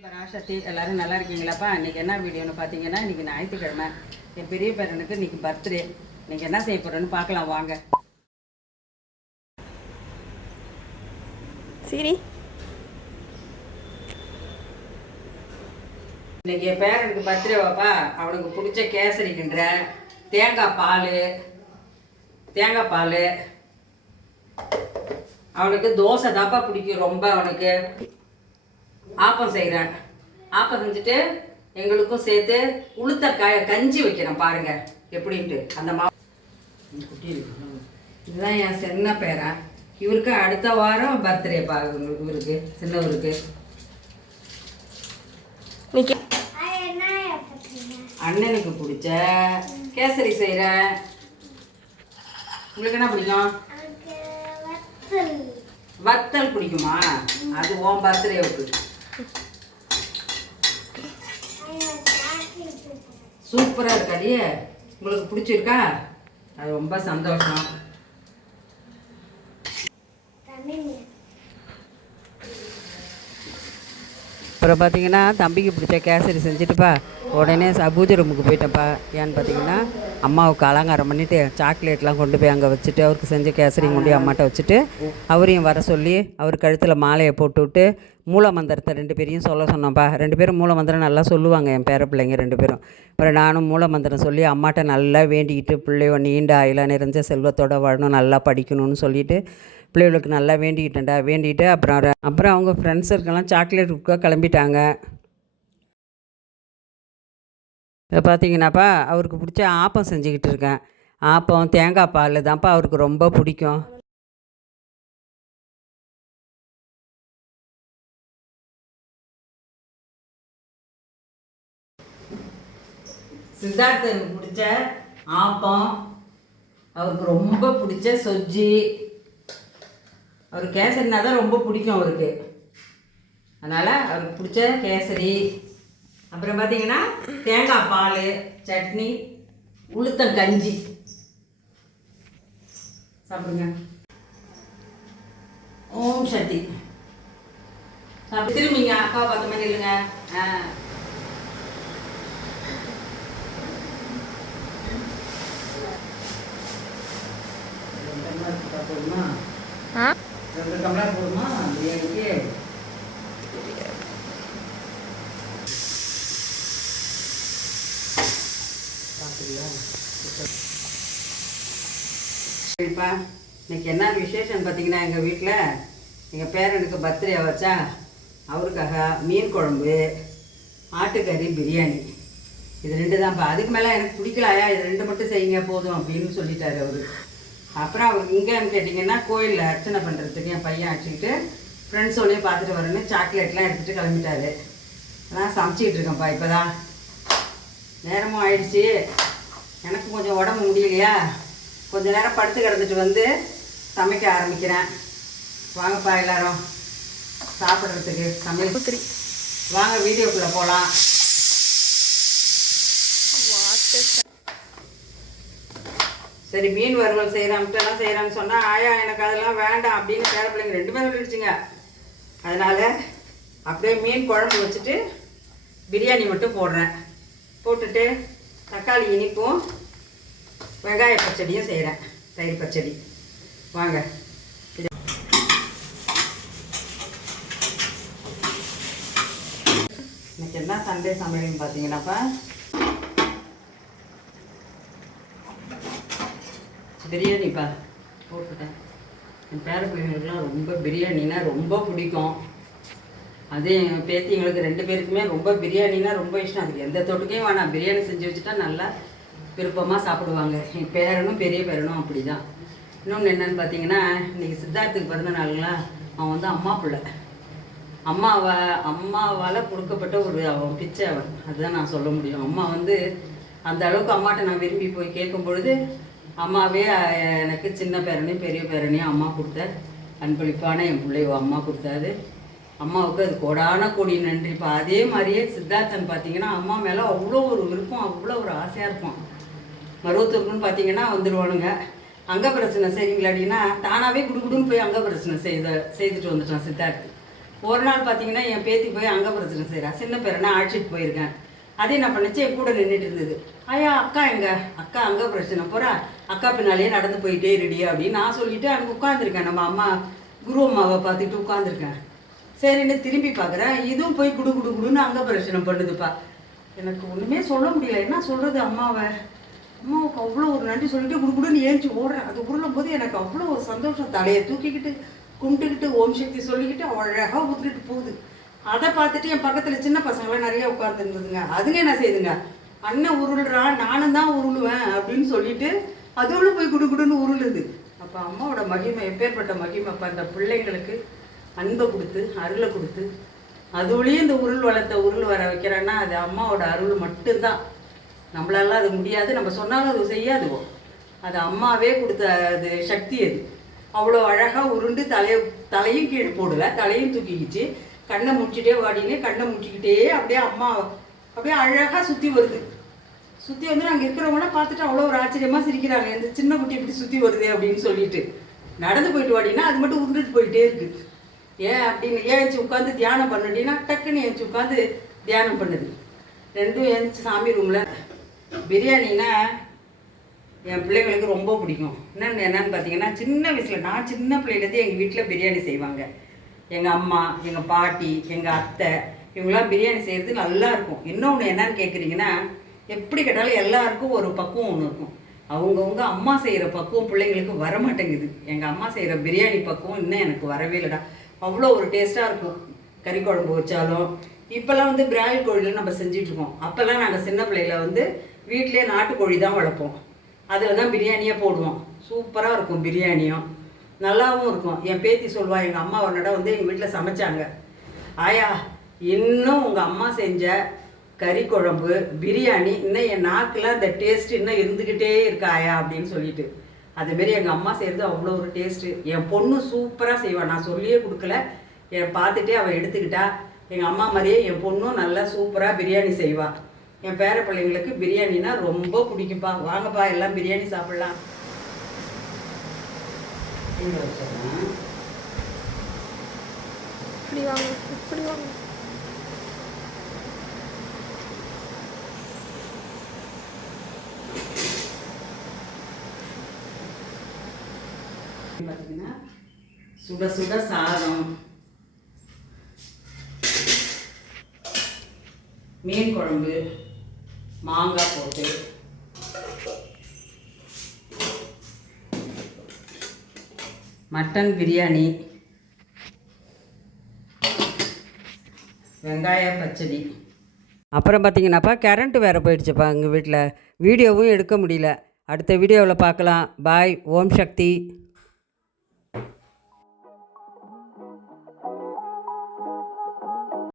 பராசக்தி எல்லாரும் நல்லா இருக்கீங்களாப்பா? இன்றைக்கி என்ன வீடியோன்னு பார்த்தீங்கன்னா, இன்றைக்கி ஞாயிற்றுக்கிழமை, என் பெரிய பேரனுக்கு இன்றைக்கி பர்த்டே. இன்றைக்கி என்ன செய்ய போகிறேன்னு பார்க்கலாம் வாங்க. சரி, இன்றைக்கி என் பேரனுக்கு பர்த்டேவாப்பா. அவனுக்கு பிடிச்ச கேசரி கிண்டுறேன். தேங்காய் பால் அவனுக்கு தோசை தாப்பா பிடிக்கும் ரொம்ப. அவனுக்கு ஆப்பம் செய்கிறேன். ஆப்பம் செஞ்சுட்டு எங்களுக்கும் சேர்த்து உளுத்த கஞ்சி வைக்கிறேன் பாருங்கள் எப்படின்ட்டு. அந்த குட்டி இதுதான் என் சின்ன பேரன். இவருக்கு அடுத்த வாரம் பர்த்டேப்பா. இவருக்கு சின்னவருக்கு அண்ணனுக்கு பிடிச்ச கேசரி செய்கிறேன். உங்களுக்கு என்ன பிடிக்கும்? வத்தல் பிடிக்குமா? அது உன் பர்த்டேவுக்கு. சூப்பராக இருக்காடியே, உங்களுக்கு பிடிச்சிருக்கா? அது ரொம்ப சந்தோஷம். அப்புறம் பார்த்தீங்கன்னா தம்பிக்கு பிடிச்ச கேசரி செஞ்சுட்டுப்பா உடனே பூஜை ரூமுக்கு போயிட்டேன்ப்பா. ஏன்னு பார்த்தீங்கன்னா அம்மாவுக்கு அலங்காரம் பண்ணிவிட்டு சாக்லேட்லாம் கொண்டு போய் அங்கே வச்சுட்டு அவருக்கு செஞ்ச கேசரியும் கொண்டு அம்மாட்ட வச்சுட்டு அவரையும் வர சொல்லி அவர் கழுத்தில் மாலையை போட்டு விட்டு மூல மந்திரத்தை 2 பேரையும் சொல்ல சொன்னோம்ப்பா. 2 பேரும் மூல மந்திரம் நல்லா சொல்லுவாங்க, என் பேர பிள்ளைங்க 2 பேரும். அப்புறம் நானும் மூல மந்திரம் சொல்லி அம்மாட்ட நல்லா வேண்டிக்கிட்டு பிள்ளையோ நீண்ட ஆயில நிறைஞ்ச செல்வத்தோடு வாழணும், நல்லா படிக்கணும்னு சொல்லிவிட்டு பிள்ளைகளுக்கு நல்லா வேண்டிக்கிட்டு அப்புறம் அவங்க ஃப்ரெண்ட்ஸுக்கெல்லாம் சாக்லேட் கொடுக்க கிளம்பிட்டாங்க. இதை பார்த்தீங்கன்னாப்பா அவருக்கு பிடிச்ச ஆப்பம் செஞ்சுக்கிட்டு இருக்கேன். ஆப்பம் தேங்காய் பால் தான்ப்பா அவருக்கு ரொம்ப பிடிக்கும். சித்தார்த்தனுக்கு பிடிச்ச ஆப்பம், அவருக்கு ரொம்ப பிடிச்ச சொஜ்ஜி. அவர் கேசரினா தான் ரொம்ப பிடிக்கும் அவருக்கு, அதனால் அவருக்கு பிடிச்ச கேசரி. அப்புறம் பார்த்தீங்கன்னா தேங்காய் பால் சட்னி, உளுத்தம் கஞ்சி சாப்பிடுங்க. ஓம் சக்தி சாப்பிட்டு திரும்பிங்க. அக்கா பார்த்த மாதிரி இல்லைங்க. போடுமா? 2 டம்ளர் போடுமா பிரியாணிக்கு? சரிப்பா, இன்னைக்கு என்ன விசேஷம்னு பார்த்தீங்கன்னா எங்கள் வீட்டில் எங்கள் பேரனுக்கு பர்த்டே வச்சா அவருக்காக மீன் குழம்பு, ஆட்டுக்கறி, பிரியாணி. இது 2 தான்ப்பா. அதுக்கு மேலே எனக்கு பிடிக்கலையா, இது 2 மட்டும் செய்யுங்க போதும் அப்படின்னு சொல்லிட்டாரு அவர். அப்புறம் அவர் இங்கேன்னு கேட்டிங்கன்னா கோயிலில் அர்ச்சனை பண்ணுறதுக்கு என் பையன் அடிச்சுக்கிட்டு ஃப்ரெண்ட்ஸோடையும் பார்த்துட்டு வரேன்னு சாக்லேட்லாம் எடுத்துகிட்டு கிளம்பிட்டாரு. அதான் சமைச்சிக்கிட்டு இருக்கேன்ப்பா. இப்போ தான் நேரமும் ஆயிடுச்சு. எனக்கு கொஞ்சம் உடம்பு முடியலையா, கொஞ்சம் நேரம் படுத்து கிடந்துட்டு வந்து சமைக்க ஆரம்பிக்கிறேன். வாங்கப்பா எல்லாரும் சாப்பிட்றதுக்கு சமையல். வாங்க வீடியோக்குள்ளே போகலாம். சரி, மீன் வறுவல் செய்கிறான்ட்டுலாம் செய்கிறான்னு சொன்னால் ஆயா எனக்கு அதெல்லாம் வேண்டாம் அப்படின்னு பேர பிள்ளைங்க 2 பேரும் சொல்லிடுச்சுங்க. அதனால் அப்படியே மீன் குழம்பு வச்சுட்டு பிரியாணி மட்டும் போடுறேன். போட்டுட்டு தக்காளி இனிப்பும் வெங்காய பச்சடியும் செய்கிறேன், தயிர் பச்சடி. வாங்க. இன்னைக்கு என்ன சண்டே சமையல்னு பார்த்தீங்கன்னாப்பா பிரியாணிப்பா போட்டுட்டேன். என் பேர பிள்ளைங்களுக்குலாம் ரொம்ப பிரியாணினா ரொம்ப பிடிக்கும். அதே என் பேத்திங்களுக்கு 2 பேருக்குமே ரொம்ப பிரியாணினா ரொம்ப இஷ்டம். அதுக்கு எந்த தொட்டுக்கையும் வேணாம், பிரியாணி செஞ்சு வச்சுட்டா நல்லா விருப்பமாக சாப்பிடுவாங்க. என் பேரனும் பெரிய பேரனும் அப்படி தான். இன்னொன்று என்னென்னு பார்த்தீங்கன்னா இன்றைக்கி சித்தார்த்துக்கு பிறந்த நாளுங்களா. அவன் வந்து அம்மா பிள்ளை. அம்மாவால் கொடுக்கப்பட்ட அவன் பிச்சை அவன். அதுதான் நான் சொல்ல முடியும். அம்மா வந்து அந்த அளவுக்கு அம்மாட்ட நான் விரும்பி போய் கேட்கும் பொழுது அம்மாவே எனக்கு சின்ன பேரனையும் பெரிய பேரனையும் அம்மா கொடுத்த அன்பளிப்பான என் பிள்ளையோ அம்மா கொடுத்தாது. அம்மாவுக்கு அது கோடான கோடி நன்றிப்பா. அதே மாதிரியே சித்தார்த்தன் பார்த்தீங்கன்னா அம்மா மேலே அவ்வளோ ஒரு விருப்பம், அவ்வளோ ஒரு ஆசையாக இருக்கும். மருவத்தூருக்குன்னு பார்த்தீங்கன்னா வந்துடுவானுங்க. அங்க பிரச்சனை சரிங்களாடினா தானாகவே குடுகுடுன்னு போய் அங்க பிரச்சனை செய்துட்டு வந்துட்டான் சித்தார்த்து. ஒரு நாள் பார்த்தீங்கன்னா என் பேத்தி போய் அங்கே பிரச்சனை செய்கிறா. சின்ன பேரனை அழைச்சிட்டு போயிருக்கேன். அதே என்ன பண்ணுச்சு, என் கூட நின்றுட்டு இருந்தது. ஐயா அக்கா எங்க அக்கா அங்கே பிரச்சனை போகிறா, அக்கா பின்னாலேயே நடந்து போயிட்டே ரெடியா அப்படின்னு நான் சொல்லிவிட்டு அங்கே உட்காந்துருக்கேன். நம்ம அம்மா குரு அம்மாவை பார்த்துட்டு உட்காந்துருக்கேன். சரின்னு திரும்பி பார்க்குறேன், இதுவும் போய் குடு குடு குடுன்னு அங்கே பிரச்சனை பண்ணுதுப்பா. எனக்கு ஒன்றுமே சொல்ல முடியல, என்ன சொல்கிறது அம்மாவை. அம்மாவுக்கு அவ்வளோ ஒரு நன்றி சொல்லிட்டு குடுக்குடுன்னு ஏஞ்சி ஓடுறேன். அது உருளும் போது எனக்கு அவ்வளோ ஒரு சந்தோஷம். தலையை தூக்கிக்கிட்டு கும்பிட்டுக்கிட்டு ஓம் சக்தி சொல்லிக்கிட்டு அழகாக ஊற்றிட்டு போகுது. அதை பார்த்துட்டு என் பக்கத்தில் சின்ன பசங்களாம் நிறைய உட்காந்துருந்ததுங்க. அதுங்க என்ன செய்யுதுங்க, அண்ணன் உருள்றான் நானும் தான் உருளுவேன் அப்படின்னு சொல்லிட்டு அதோடு போய் குடுக்குடுன்னு உருளுது. அப்போ அம்மாவோட மகிமை எப்பேற்பட்ட மகிமை. அப்போ அந்த பிள்ளைங்களுக்கு அன்பை கொடுத்து அருளை கொடுத்து அதுலேயும் இந்த உருள் வளர்த்த உருள் வர வைக்கிறேன்னா அது அம்மாவோட அருள் மட்டும்தான். நம்மளால அது முடியாது, நம்ம சொன்னாலும் அது செய்யாதுவோ. அது அம்மாவே கொடுத்த அது சக்தி. அது அவ்வளோ அழகாக உருண்டு தலையும் கீழே போடலை, தலையும் தூக்கிக்கிச்சு, கண்ணை முடிச்சுட்டே வாடினே கண்ணை முடிச்சுக்கிட்டே அப்படியே அம்மா அப்படியே அழகாக சுற்றி வருது. சுற்றி வந்து நாங்கள் இருக்கிறவங்களாம் பார்த்துட்டு அவ்வளோ ஒரு ஆச்சரியமாக சிரிக்கிறாங்க, இந்த சின்ன குட்டி இப்படி சுற்றி வருது அப்படின்னு சொல்லிட்டு. நடந்து போயிட்டு வாடினா அது மட்டும் உருண்டுட்டு போயிட்டே இருக்குது. ஏன் அப்படின்னு ஏஞ்சி உட்காந்து தியானம் பண்ணிட்டீங்கன்னா டக்குன்னு ஏஞ்சி உட்காந்து தியானம் பண்ணுது. ரெண்டும் ஏஞ்சி சாமி ரூமில். பிரியாணின்னா என் பிள்ளைங்களுக்கு ரொம்ப பிடிக்கும். என்னன்னு பார்த்தீங்கன்னா சின்ன வயசில் நான் சின்ன பிள்ளைலேருந்து எங்கள் வீட்டில் பிரியாணி செய்வாங்க. எங்கள் அம்மா, எங்கள் பாட்டி, எங்கள் அத்தை இவங்களாம் பிரியாணி செய்கிறது நல்லா இருக்கும். இன்னொன்று என்னன்னு கேட்குறீங்கன்னா, எப்படி கேட்டாலும் எல்லாருக்கும் ஒரு பக்குவம் ஒன்று இருக்கும். அவங்கவுங்க அம்மா செய்கிற பக்குவம் பிள்ளைங்களுக்கு வரமாட்டேங்குது. எங்கள் அம்மா செய்கிற பிரியாணி பக்குவம் இன்னும் எனக்கு வரவே இல்லைடா. அவ்வளோ ஒரு டேஸ்ட்டாக இருக்கும். கறி குழம்பு வச்சாலும் இப்போல்லாம் வந்து பிராயில் கோழியில் நம்ம செஞ்சிட்ருக்கோம். அப்போல்லாம் நாங்கள் சின்ன பிள்ளையில வந்து வீட்டிலே நாட்டுக்கோழி தான் வளர்ப்போம். அதில் தான் பிரியாணியே போடுவோம். சூப்பராக இருக்கும், பிரியாணியும் நல்லாவும் இருக்கும். என் பேத்தி சொல்லுவாள், எங்கள் அம்மா ஒரு நடம் வந்து எங்கள் வீட்டில் சமைச்சாங்க, ஆயா இன்னும் உங்கள் அம்மா செஞ்ச கறி குழம்பு பிரியாணி இன்னும் என் நாக்கில் அந்த டேஸ்ட்டு இன்னும் இருந்துக்கிட்டே இருக்கா ஆயா அப்படின்னு சொல்லிட்டு. அதுமாரி எங்கள் அம்மா செய்கிறது அவ்வளோ ஒரு டேஸ்ட்டு. என் பொண்ணு சூப்பராக செய்வாள். நான் சொல்லியே கொடுக்கல, என் பார்த்துட்டே அவள் எடுத்துக்கிட்டா. எங்கள் அம்மா மாதிரியே என் பொண்ணும் நல்லா சூப்பராக பிரியாணி செய்வாள். என் பேர பிள்ளைங்களுக்கு பிரியாணினா ரொம்ப பிடிக்கும்ப்பா. வாங்கப்பா எல்லாம் பிரியாணி சாப்பிட்லாம். இப்படி வாங்க, இப்படி வாங்க. பார்த்தீங்கன்னா சுட சுட சாதம், மீன் குழம்பு, மாங்காய் போட்டு மட்டன் பிரியாணி, வெங்காய பச்சடி. அப்புறம் பார்த்தீங்கன்னாப்பா கரண்ட்டு வேறு போயிடுச்சுப்பா எங்கள் வீட்டில். வீடியோவும் எடுக்க முடியல. அடுத்த வீடியோவில் பார்க்கலாம். பாய். ஓம் சக்தி.